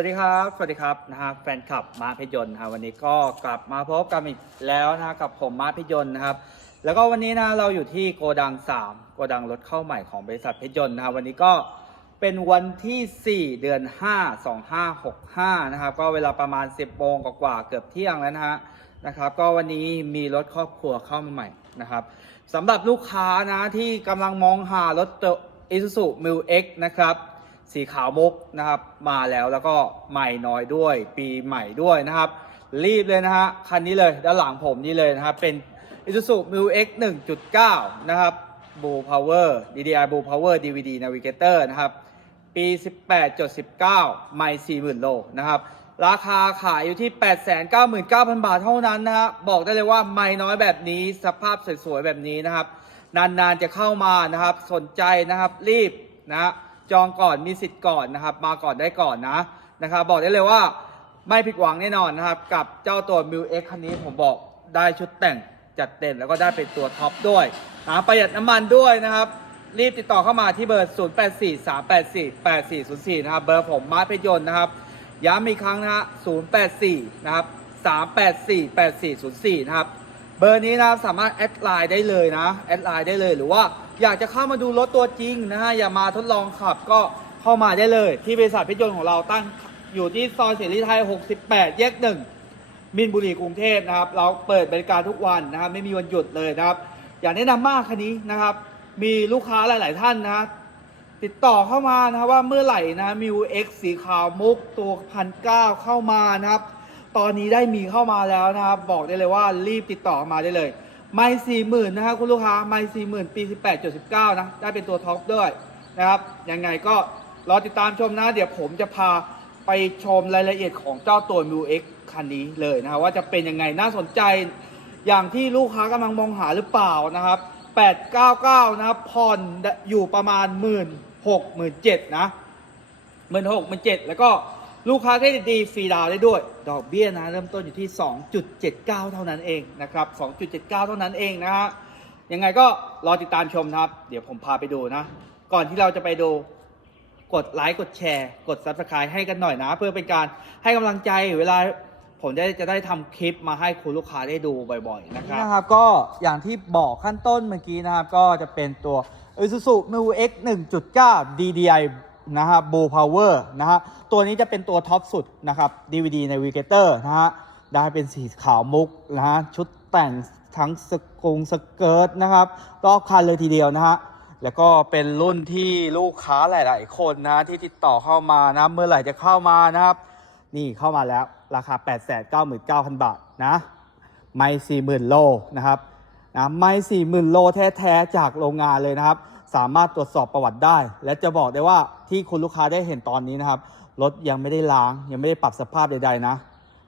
วัสดีครับ สวัสดีครับนะฮะแฟนคลับมาพชรยนต์นะวันนี้ก็กลับมาพบกันอีกแล้วนะฮะกับผมมาพชรยนต์นะครับ แล้วก็วันนี้นะเราอยู่ที่โกดัง 3 โกดังรถเข้าใหม่ของบริษัทพชรยนต์นะครับวันนี้ก็เป็นวันที่ 4 เดือน 5 2565 นะครับ ก็เวลาประมาณ 10โมงกว่าเกือบเที่ยงแล้วนะฮะนะครับ ก็วันนี้มีรถครอบครัวเข้ามาใหม่นะครับสำหรับลูกค้านะที่กำลังมองหารถ Isuzu m i l X นะครับ สีขาวมุกนะครับ มาแล้วแล้วก็ใหม่น้อยด้วย ปีใหม่ด้วยนะครับ รีบเลยนะฮะคันนี้เลยด้านหลังผมนี่เลยนะครับ เป็น Isuzu m i l X 1.9 นะครับ Blue Power DDI Blue Power DVD Navigator นะครับ ปี 18.19 ไม่40,000 โลนะครับราคาขายอยู่ที่ 899,000 บาทเท่านั้นนะฮะบอกได้เลยว่าไม่น้อยแบบนี้สภาพสวยๆแบบนี้นะครับ นานๆจะเข้ามานะครับ สนใจนะครับรีบนะฮะ จองก่อนมีสิทธิ์ก่อนนะครับ มาก่อนได้ก่อนนะนะครับ บอกได้เลยว่าไม่ผิดหวังแน่นอนนะครับ กับเจ้าตัว m ิ X คันนี้ผมบอกได้ชุดแต่งจัดเต็มแล้วก็ได้เป็นตัวท็อปด้วยนะประหยัดน้ำมันด้วยนะครับ รีบติดต่อเข้ามาที่เบอร์ 0843848404 นะครับ เบอร์ผมมาร์คเพชรยนต์นะครับย้ำอีกครั้งนะฮะ084 นะครับ 3848404 นะครับ เบอร์นี้นะครับสามารถแอดไลน์ได้เลยนะ แอดไลน์ได้เลยหรือว่า อยากจะเข้ามาดูรถตัวจริงนะฮะอย่ามาทดลองขับก็เข้ามาได้เลย ที่บริษัทพชรยนต์ของเราตั้งอยู่ที่ซอยเสรีไทย 68 แยกหนึ่งมินบุรีกรุงเทพนะครับ เราเปิดบริการทุกวันนะครับ ไม่มีวันหยุดเลยนะครับ อยากแนะนำมากคันนี้นะครับ มีลูกค้าหลาย ๆ ท่านนะ ติดต่อเข้ามานะครับว่าเมื่อไหร่นะมิวเอ็กสีขาวมุกตัวพันเก้าเข้ามานะครับ ตอนนี้ได้มีเข้ามาแล้วนะครับ บอกได้เลยว่ารีบติดต่อมาได้เลย ไม่สี่หมื่นนะครับคุณลูกค้าไม่สี่หมื่นปีสิบแปดจุดสิบเก้านะ ได้เป็นตัวท็อปด้วยนะครับ ยังไงก็รอติดตามชมนะ เดี๋ยวผมจะพาไปชมรายละเอียดของเจ้าตัว m ิ X คันนี้เลยนะครับว่าจะเป็นยังไงน่าสนใจอย่างที่ลูกค้ากำลังมองหาหรือเปล่านะครับ 899 นะครับผ่อนอยู่ประมาณ 1 6 0 0 0 17นะหมื่นหกหมื่นเจ็ดแล้วก็ ลูกค้าเครดิตดีฟรีดาวได้ด้วย ดอกเบี้ยนะ เริ่มต้นอยู่ที่ 2.79 เท่านั้นเองนะครับ 2.79 เท่านั้นเองนะฮะยังไงก็รอติดตามชมนะครับ เดี๋ยวผมพาไปดูนะ ก่อนที่เราจะไปดูกดไลค์กดแชร์ กด Subscribe ให้กันหน่อยนะ เพื่อเป็นการให้กำลังใจเวลาผมได้จะได้ทำคลิปมาให้คุณลูกค้าได้ดูบ่อยๆนะครับนะครับ ก็อย่างที่บอกขั้นต้นเมื่อกี้นะครับ ก็จะเป็นตัว Isuzu m i X 1.9 DDI นะฮะ Blue Power นะฮะตัวนี้จะเป็นตัวท็อปสุดนะครับ DVD Navigator นะฮะได้เป็นสีขาวมุกนะฮะชุดแต่งทั้งสกงสเกิร์ตนะครับรอบคันเลยทีเดียวนะฮะแล้วก็เป็นรุ่นที่ลูกค้าหลาย ๆ คนนะที่ติดต่อเข้ามานะเมื่อไหร่จะเข้ามานะครับ นี่เข้ามาแล้วราคา 899,000 บาทนะไม่40,000 โลนะครับนะไม่40,000 โลแท้ ๆ จากโรงงานเลยนะครับ สามารถตรวจสอบประวัติได้ และจะบอกได้ว่าที่คุณลูกค้าได้เห็นตอนนี้นะครับรถยังไม่ได้ล้าง ยังไม่ได้ปรับสภาพใด ๆ นะ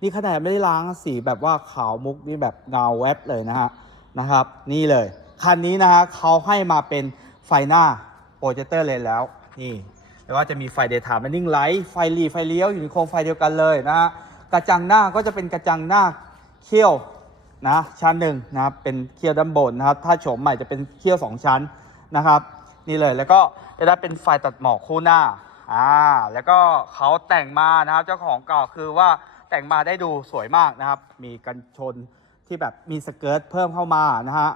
นี่ขนาดไม่ได้ล้างสีแบบว่าขาวมุกนี่แบบเงาแวบเลยนะฮะนะครับ นี่เลยคันนี้นะฮะเขาให้มาเป็นไฟหน้าโปรเจคเตอร์เลยแล้วนี่แล้วก็จะมีไฟเดย์ไทม์และนิ่งไลท์ไฟหลีไฟเลี้ยวอยู่ในโคมไฟเดียวกันเลยนะฮะกระจังหน้าก็จะเป็นกระจังหน้าเขี้ยวนะชั้นหนึ่งนะครับเป็นเขี้ยวด้านบนนะครับถ้าโฉมใหม่จะเป็นเขี้ยวสองชั้น นะครับ นี่เลยแล้วก็จะได้เป็นไฟตัดหมอกคู่หน้าอ่าแล้วก็เขาแต่งมานะครับเจ้าของเก่าคือว่าแต่งมาได้ดูสวยมากนะครับ มีกันชนที่แบบมีสเกิร์ตเพิ่มเข้ามานะฮะ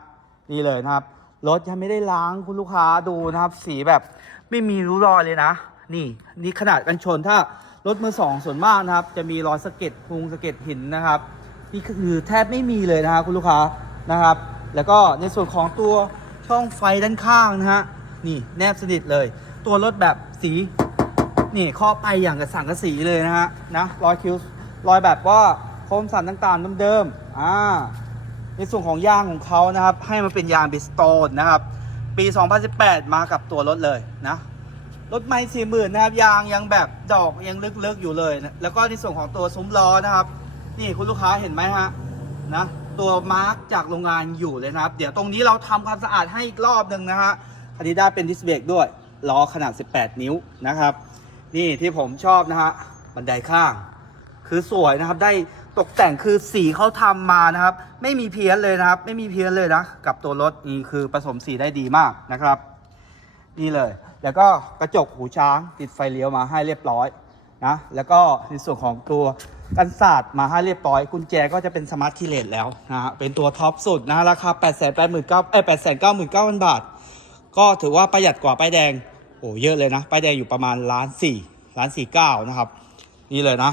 นี่เลยนะครับรถยังไม่ได้ล้างคุณลูกค้าดูนะครับ สีแบบไม่มีริ้รอยเลยนะ นี่นี่ขนาดกันชนถ้ารถมือสองส่วนมากนะครับ จะมีรอยสะเก็ดพุงสะเก็ดหินนะครับนี่คือแทบไม่มีเลยนะฮะคุณลูกค้านะครับ แล้วก็ในส่วนของตัว ช่องไฟด้านข้างนะฮะ นี่แนบสนิทเลย ตัวรถแบบสี นี่ข้อบไปอย่างกับสังกะสีเลยนะฮะ นะรอยคิ้วรอยแบบว่าโคมสันต่างๆเดิมๆอ่า ในส่วนของยางของเขานะครับ ให้มาเป็นยางบิสโตนนะครับ ปี 2018 มากับตัวรถเลยนะรถไม่สี่หมื่นนะครับยางยังแบบดอกยังลึกๆอยู่เลยนะแล้วก็ในส่วนของตัวซุ้มล้อนะครับ นี่คุณลูกค้าเห็นไหมฮะนะ ตัวมาร์กจากโรงงานอยู่เลยนะครับ เดี๋ยวตรงนี้เราทำความสะอาดให้อีกรอบหนึ่งนะฮะอันนี้ได้เป็นดิสเบรกด้วยล้อขนาด 18 นิ้วนะครับ นี่ที่ผมชอบนะฮะบันไดข้าง คือสวยนะครับได้ตกแต่งคือสีเขาทำมานะครับ ไม่มีเพี้ยนเลยนะครับ ไม่มีเพี้ยนเลยนะกับตัวรถนี่คือผสมสีได้ดีมากนะครับ นี่เลย แล้วก็กระจกหูช้างติดไฟเลี้ยวมาให้เรียบร้อยนะแล้วก็ในส่วนของตัว กันศาสตร์มาให้เรียบร้อย กุญแจก็จะเป็นสมาร์ทคีเลสแล้วนะฮะเป็นตัวท็อปสุดนะราคา 8 8 9 0 0 0เอ้ย8 9 9 0 0 0บาท ก็ถือว่าประหยัดกว่าป้ายแดงโอ้เยอะเลยนะป้ายแดงอยู่ประมาณล้านสี่ล้านสี่เก้านะครับ นี่เลยนะ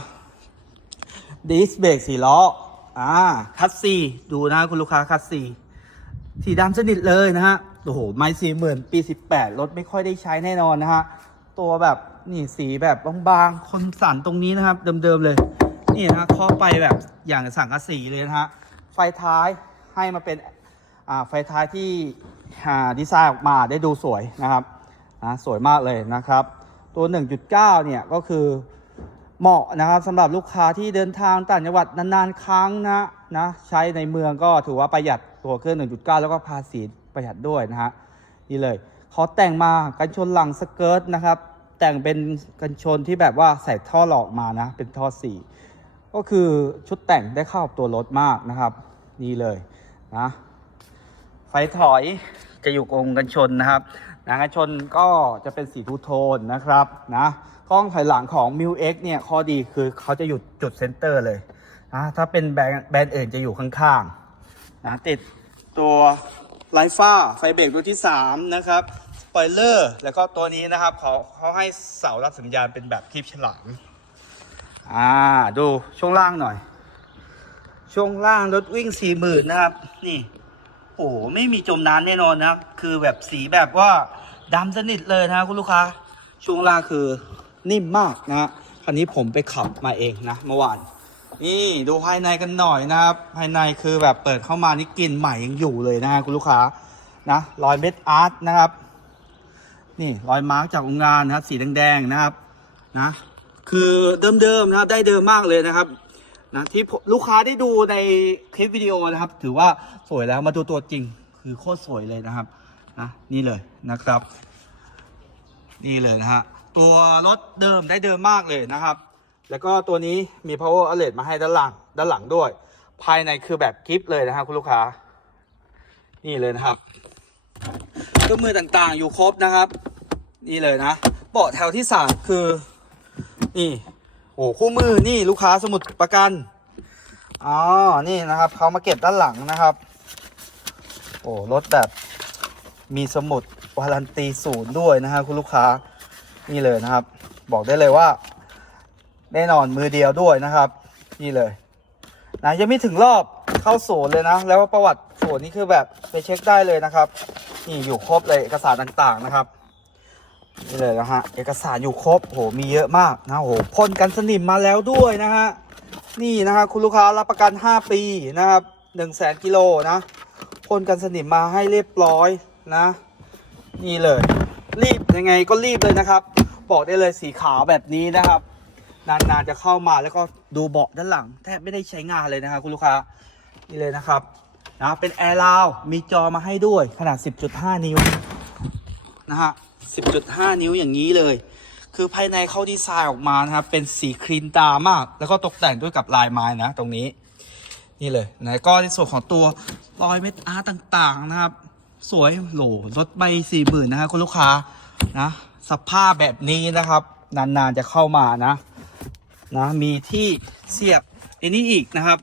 ดิสเบรกสี่ล้ออ่าคัสซีดูนะคุณลูกค้าคัสซีสีดำสนิทเลยนะฮะโอ้โหไม่สี่หมื่นปีสิบแปดรถไม่ค่อยได้ใช้แน่นอนนะฮะตัวแบบนี่สีแบบบางๆ คนสันตรงนี้นะครับ เดิมๆเลย นี่นะฮะเข้าไปแบบอย่างสังกะสีเลยนะฮะ ไฟท้ายให้มาเป็นไฟท้ายที่ดีไซน์ออกมาได้ดูสวยนะครับนะสวยมากเลยนะครับ ตัว 1.9 เนี่ยก็คือเหมาะนะครับสำหรับลูกค้าที่เดินทางต่างจังหวัดนานๆ ครั้งนะนะใช้ในเมืองก็ถือว่าประหยัดตัวเครื่อง 1.9 แล้วก็ภาษีประหยัดด้วยนะฮะนี่เลยเขาแต่งมากันชนหลังสเกิร์ตนะครับ แต่งเป็นกันชนที่แบบว่าใส่ท่อหลอกมานะ เป็นท่อสี ก็คือชุดแต่งได้เข้ากับตัวรถมากนะครับ นี่เลยนะไฟถอยจะอยู่กรงกันชนนะครับนะกันชนก็จะเป็นสีทูโทนนะครับนะกล้องถอยหลังของ m ิ X เนี่ยข้อดีคือเขาจะอยู่จุดเซนเตอร์เลยนะถ้าเป็นแบรนด์แบรนด์อื่นจะอยู่ข้างๆนะติดตัวไลฟ้าไฟเบรกตัวที่ 3 นะครับสปอยเลอร์ แล้วก็ตัวนี้นะครับเขาเขาให้เสารับสัญญาณเป็นแบบคลิปฉลาม อ่าดูช่วงล่างหน่อย ช่วงล่างรถวิ่งสี่หมื่นนะครับ นี่ โอ้โหไม่มีจมน้ำแน่นอนนะครับ คือแบบสีแบบว่าดำสนิทเลยนะคุณลูกค้า ช่วงล่างคือนิ่มมากนะคันนี้ผมไปขับมาเองนะเมื่อวาน นี่ดูภายในกันหน่อยนะครับ ภายในคือแบบเปิดเข้ามานี่กลิ่นใหม่ยังอยู่เลยนะคุณลูกค้านะรอยเม็ดอาร์ตนะครับ นี่รอยมาร์กจากโรงงานนะครับ สีแดงๆนะครับนะ คือเดิมๆนะครับได้เดิมมากเลยนะครับนะที่ลูกค้าได้ดูในคลิปวิดีโอนะครับ ถือว่าสวยแล้วมาดูตัวจริง คือโคตรสวยเลยนะครับนะนี่เลยนะครับ นี่เลยนะฮะตัวรถเดิมได้เดิมมากเลยนะครับ แล้วก็ตัวนี้มี power outlet มาให้ด้านหลังด้านหลังด้วย ภายในคือแบบกิฟต์เลยนะครับคุณลูกค้า นี่เลยนะครับเครื่องมือต่างๆอยู่ครบนะครับ นี่เลยนะเบาะแถวที่สามคือ นี่โอ้คู่มือนี่ลูกค้าสมุดประกันอ๋อนี่นะครับเขามาเก็บด้านหลังนะครับ โอ้รถแบบมีสมุดวารันตีศูนย์ด้วยนะฮะคุณลูกค้านี่เลยนะครับ บอกได้เลยว่า แน่นอนมือเดียวด้วยนะครับ นี่เลยนะยังไม่ถึงรอบเข้าศูนย์เลยนะ แล้วประวัติศูนย์นี่คือแบบไปเช็คได้เลยนะครับ นี่อยู่ครบเลยเอกสารต่างๆนะครับ นี่เลยนะฮะ เอกสารอยู่ครบโหมีเยอะมากนะโหพ่นกันสนิมมาแล้วด้วยนะฮะ นี่นะฮะคุณลูกค้ารับประกัน 5 ปีนะครับ1 0 0 0 0แสนกิโลนะพ่นกันสนิมมาให้เรียบร้อยนะ นี่เลย รีบยังไงก็รีบเลยนะครับ บอกได้เลยสีขาวแบบนี้นะครับ นานๆจะเข้ามาแล้วก็ดูเบาะด้านหลัง แทบไม่ได้ใช้งานเลยนะครับคุณลูกค้านี่เลยนะครับนะเป็นแอร์ราวมีจอมาให้ด้วยขนาด 10.5 นิ้วนะฮะ 10.5 นิ้วอย่างนี้เลย คือภายในเขาดีไซน์ออกมานะครับ เป็นสีครีนตามาก แล้วก็ตกแต่งด้วยกับลายไม้นะ ตรงนี้ นี่เลยนะก็ในส่วนของตัวรอยเม็ดอาร์ตต่างๆนะครับ สวยโหลรถไม่สี่หมื่นนะครับคุณลูกค้านะสภาพแบบนี้นะครับ นานๆจะเข้ามานะนะ มีที่เสียบอันนี้อีกนะครับ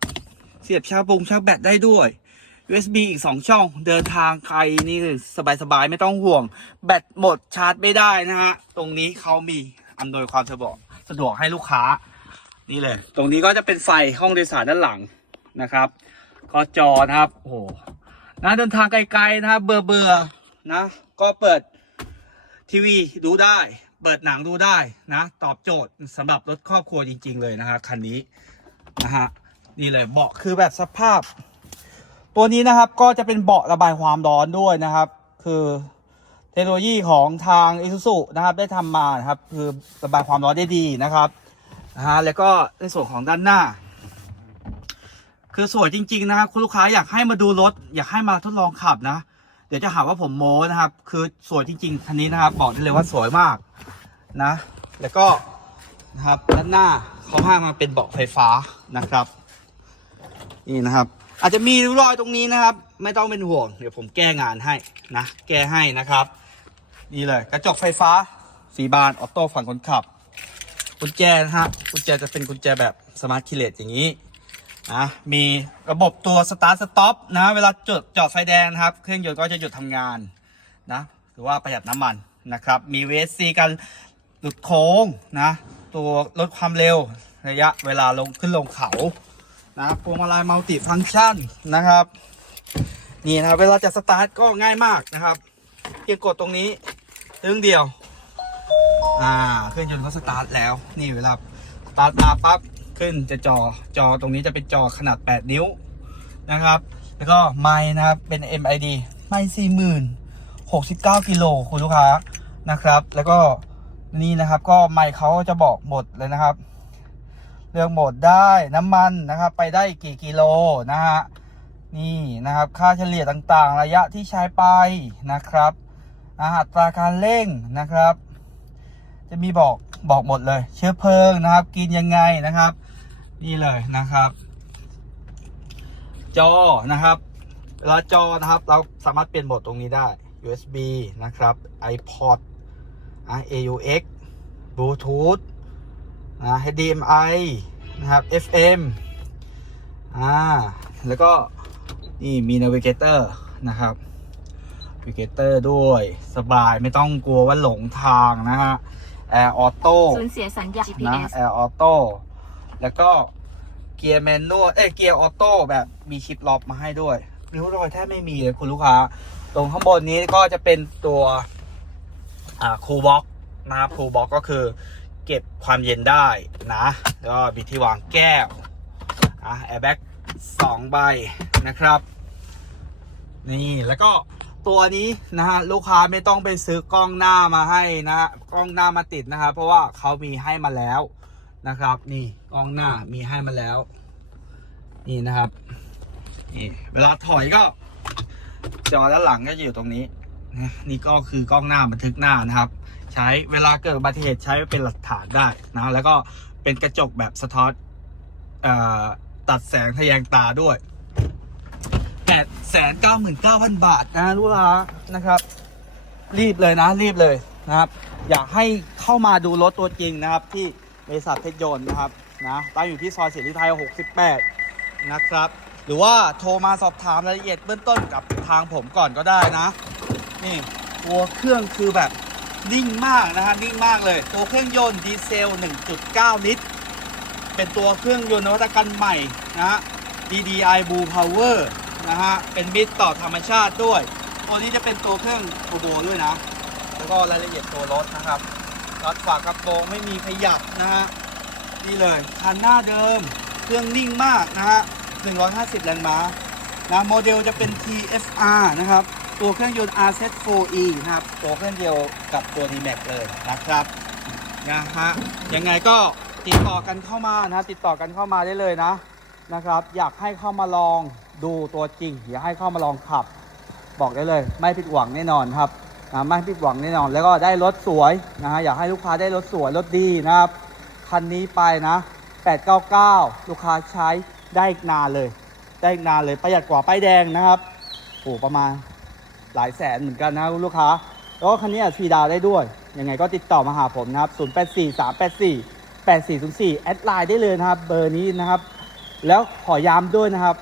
เสียบชาร์จปงชาร์จแบตได้ด้วย USB อีก 2 ช่อง เดินทางไกลนี่สบายๆ ไม่ต้องห่วง แบตหมดชาร์จไม่ได้นะฮะ ตรงนี้เขามีอำนวยความสะดวกสะดวกให้ลูกค้า นี่เลย ตรงนี้ก็จะเป็นไฟห้องโดยสารด้านหลังนะครับก็จอนะครับ โอ้โหนะเดินทางไกลๆนะครับเบื่อเบื่อๆนะ ก็เปิดทีวีดูได้ เปิดหนังดูได้นะ ตอบโจทย์สำหรับรถครอบครัวจริง ๆ เลยนะฮะคันนี้นะฮะนี่เลยเบาะคือแบบสภาพ ตัวนี้นะครับก็จะเป็นเบาะระบายความร้อนด้วยนะครับ คือเทคโนโลยีของทาง i s u z u นะครับ ได้ทำมานะครับ คือระบายความร้อนได้ดีนะครับนะฮะแล้วก็ในส่วนของด้านหน้า คือสวยจริง ๆ นะครับคุณลูกค้าอยากให้มาดูรถ อยากให้มาทดลองขับนะ เดี๋ยวจะหาว่าผมโม้นะครับ คือสวยจริงๆคันนี้นะครับบอกได้เลยว่าสวยมากนะ แล้วก็นะครับด้านหน้าเขาให้มาเป็นเบาะไฟฟ้านะครับ นี่นะครับ อาจจะมีริ้วรอยตรงนี้นะครับ ไม่ต้องเป็นห่วง เดี๋ยวผมแก้งานให้นะ แก้ให้นะครับ นี่เลยกระจกไฟฟ้าสีบานออโต้ฝั่งคนขับ กุญแจนะฮะกุญแจจะเป็นกุญแจแบบสมาร์ทคีเลสอย่างนี้นะมีระบบตัวสตาร์ทสต็อปนะเวลาจอดจอดไฟแดงนะครับ เครื่องยนต์ก็จะหยุดทำงานนะหรือว่าประหยัดน้ำมันนะครับ มี VSC การหลุดโค้งนะ ตัวลดความเร็วระยะเวลาลงขึ้นลงเขา นะครับพวงมาลัยมัลติฟังก์ชันนะครับ นี่นะครับ เวลาจะสตาร์ทก็ง่ายมากนะครับเพียงกดตรงนี้ตึงเดียว อ่าเครื่องยนต์ก็สตาร์ทแล้ว นี่เวลาสตาร์ทมาปั๊บขึ้นจะจอจอตรงนี้จะเป็นจอขนาด 8 นิ้วนะครับ แล้วก็ไม้นะครับเป็น MID ไม้สี่หมื่นหกสิบเก้ากิโลคุณลูกค้านะครับ แล้วก็นี่นะครับก็ไมค์เขาจะบอกหมดเลยนะครับ เลือกโหมดได้น้ำมันนะครับ ไปได้กี่กิโลนะฮะนี่นะครับค่าเฉลี่ยต่างๆ ระยะที่ใช้ไปนะครับอัตราการเร่งนะครับ จะมีบอกบอกหมดเลย เชื้อเพลิงนะครับ กินยังไงนะครับ นี่เลยนะครับ จอนะครับเวลาจอนะครับ เราสามารถเปลี่ยนโหมดตรงนี้ได้ USB นะครับ iPod AUX Bluetooth นะ HDMI นะครับ FM อ่า แล้วก็นี่มี Navigator นะครับ Navigator ด้วยสบายไม่ต้องกลัวว่าหลงทางนะฮะ Air Auto สูญเสียสัญญาณ นะ GPS Air Auto แล้วก็เกียร์แมนนวลเอ้ยเกียร์ออโต้แบบมีชิปล็อกมาให้ด้วยริ้วรอยแทบไม่มีเลยคุณลูกค้า ตรงข้างบนนี้ก็จะเป็นตัวอ่าคูลบ็อกนะครับคูลบ็อกก็คือ เก็บความเย็นได้นะแล้วก็มีที่วางแก้วอะแอร์แบ็กสองใบนะครับ นี่แล้วก็ตัวนี้นะฮะลูกค้าไม่ต้องไปซื้อกล้องหน้ามาให้นะกล้องหน้ามาติดนะครับเพราะว่าเขามีให้มาแล้วนะครับ นี่กล้องหน้ามีให้มาแล้ว นี่นะครับนี่เวลาถอยก็ จอด้านหลังก็จะอยู่ตรงนี้นี่ก็คือกล้องหน้าบันทึกหน้านะครับ ใช้เวลาเกิดอุบัติเหตุใช้เป็นหลักฐานได้นะแล้วก็เป็นกระจกแบบสะท้อนตัดแสงทะแยงตาด้วยแปดแสนเก้าหมื่นเก้าพันบาทนะลูกค้านะครับ รีบเลยนะรีบเลยนะครับ อยากให้เข้ามาดูรถตัวจริงนะครับ ที่บริษัทเพชรยนต์นะครับนะตั้งอยู่ที่ซอยเสรีไทย 68 นะครับ หรือว่าโทรมาสอบถามรายละเอียดเบื้องต้นกับทางผมก่อนก็ได้นะ นี่ตัวเครื่องคือแบบ นิ่งมากนะฮะนิ่งมากเลย ตัวเครื่องยนต์ดีเซล 1.9 ลิตร เป็นตัวเครื่องยนต์นวัตกรรมใหม่นะฮะ DDI Blue Power นะฮะ เป็นมิตรต่อธรรมชาติด้วย ตัวนี้จะเป็นตัวเครื่องโทโบด้วยนะ แล้วก็รายละเอียดตัวรถนะครับรถฝากระโปรงไม่มีขยับนะฮะ นี่เลยคันหน้าเดิม เครื่องนิ่งมากนะฮะ 150 แรงม้านะโมเดลจะเป็น TFR นะครับ ตัวเครื่องยนต์ RZ4E นะครับ ตัวเครื่องเดียวกับตัว D-Max เลยนะครับนะฮะยังไงก็ติดต่อกันเข้ามานะติดต่อกันเข้ามาได้เลยนะนะครับ อยากให้เข้ามาลองดูตัวจริง อยากให้เข้ามาลองขับ บอกได้เลย ไม่ผิดหวังแน่นอนครับนะไม่ผิดหวังแน่นอน แล้วก็ได้รถสวยนะฮะอยากให้ลูกค้าได้รถสวยรถดีนะครับคันนี้ไปนะ 899 ลูกค้าใช้ได้อีกนานเลย ได้อีกนานเลยประหยัดกว่าป้ายแดงนะครับโอ้ประมาณ หลายแสนเหมือนกันนะคุณลูกค้า แล้วก็คันนี้อัดฟรีดาวได้ด้วย ยังไงก็ติดต่อมาหาผมนะครับ 084 384 8404แอดไลน์ได้เลยนะครับ เบอร์นี้นะครับ แล้วขอย้ำด้วยนะครับ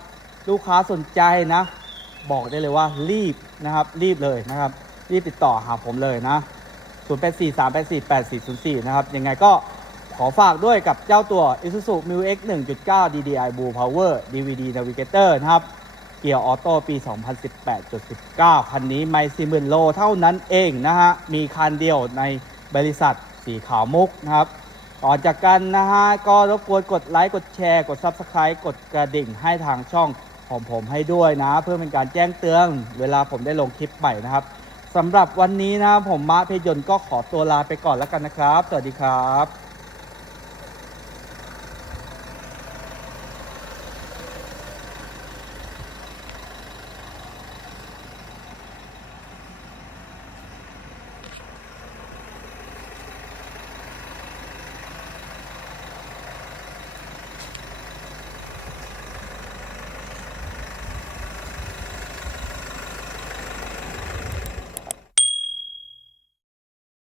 ลูกค้าสนใจนะ บอกได้เลยว่ารีบนะครับ รีบเลยนะครับ รีบติดต่อหาผมเลยนะ 084 384 8404 นะครับ ยังไงก็ขอฝากด้วยกับเจ้าตัว Isuzu m u X 1.9 DDI Blue Power DVD Navigator นะครับ เกียร์ออโต้ปี 2018.19 คันนี้ไม่สี่หมื่นโลเท่านั้นเองนะฮะ มีคันเดียวในบริษัทสีขาวมุกนะครับ ต่อจากกันนะฮะ ก็รบกวนกดไลค์ กดแชร์ กด Subscribe กดกระดิ่งให้ทางช่องของผมให้ด้วยนะ เพื่อเป็นการแจ้งเตือนเวลาผมได้ลงคลิปใหม่นะครับสำหรับวันนี้นะผมมาเพชรยนก็ขอตัวลาไปก่อนแล้วกันนะครับ สวัสดีครับ